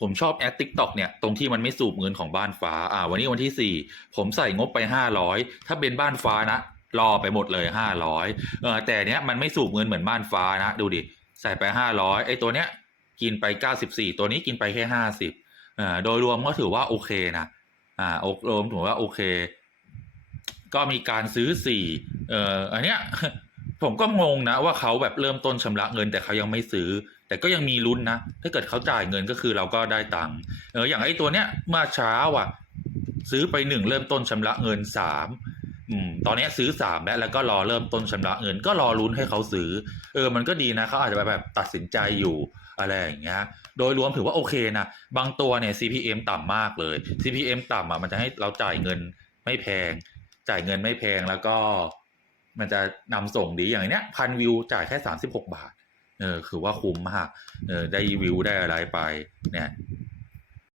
ผมชอบแอดทิกต็อกเนี่ยตรงที่มันไม่สูบเงินของบ้านฟ้า อ่า วันนี้วันที่สี่ผมใส่งบไปห้าร้อยถ้าเป็นบ้านฟ้านะรอไปหมดเลยห้าร้อยเออแต่เนี้ยมันไม่สูบเงินเหมือนบ้านฟ้านะ ดูดิ ใส่ไปห้าร้อยไอ้ตัวเนี้ยกินไปเก้าสิบสี่ตัวนี้กินไปแค่ห้าสิบอ่าโดยรวมก็ถือว่าโอเคนะอ่าโอรวมถือว่าโอเค ก็มีการซื้อสี่เอ่ออันเนี้ยผมก็งงนะว่าเขาแบบเริ่มต้นชำระเงินแต่เขายังไม่ซื้อ แต่ก็ยังมีลุ้นนะ ถ้าเกิดเขาจ่ายเงินก็คือเราก็ได้ตังค์เอออย่างไอ้ตัวเนี้ยเมื่อเช้าอะ ซื้อไปหนึ่งเริ่มต้นชำระเงินสามอืมตอนเนี้ยซื้อสามแล้วแล้วก็รอเริ่มต้นชำระเงิน ก็รอลุ้นให้เขาซื้อ เออ มันก็ดีนะเขาอาจจะแบบตัดสินใจอยู่อะไรอย่างเงี้ย โดยรวมถือว่าโอเคนะ บางตัวเนี่ย CPM ต่ำมากเลย CPM ต่ำอะมันจะให้เราจ่ายเงินไม่แพง จ่ายเงินไม่แพงแล้วก็ มันจะนำส่งดีอย่างเนี้ยพันวิวจ่ายแค่สามสิบหกบาท เออคือว่าคุ้มมากเออได้วิวได้อะไรไปเนี่ย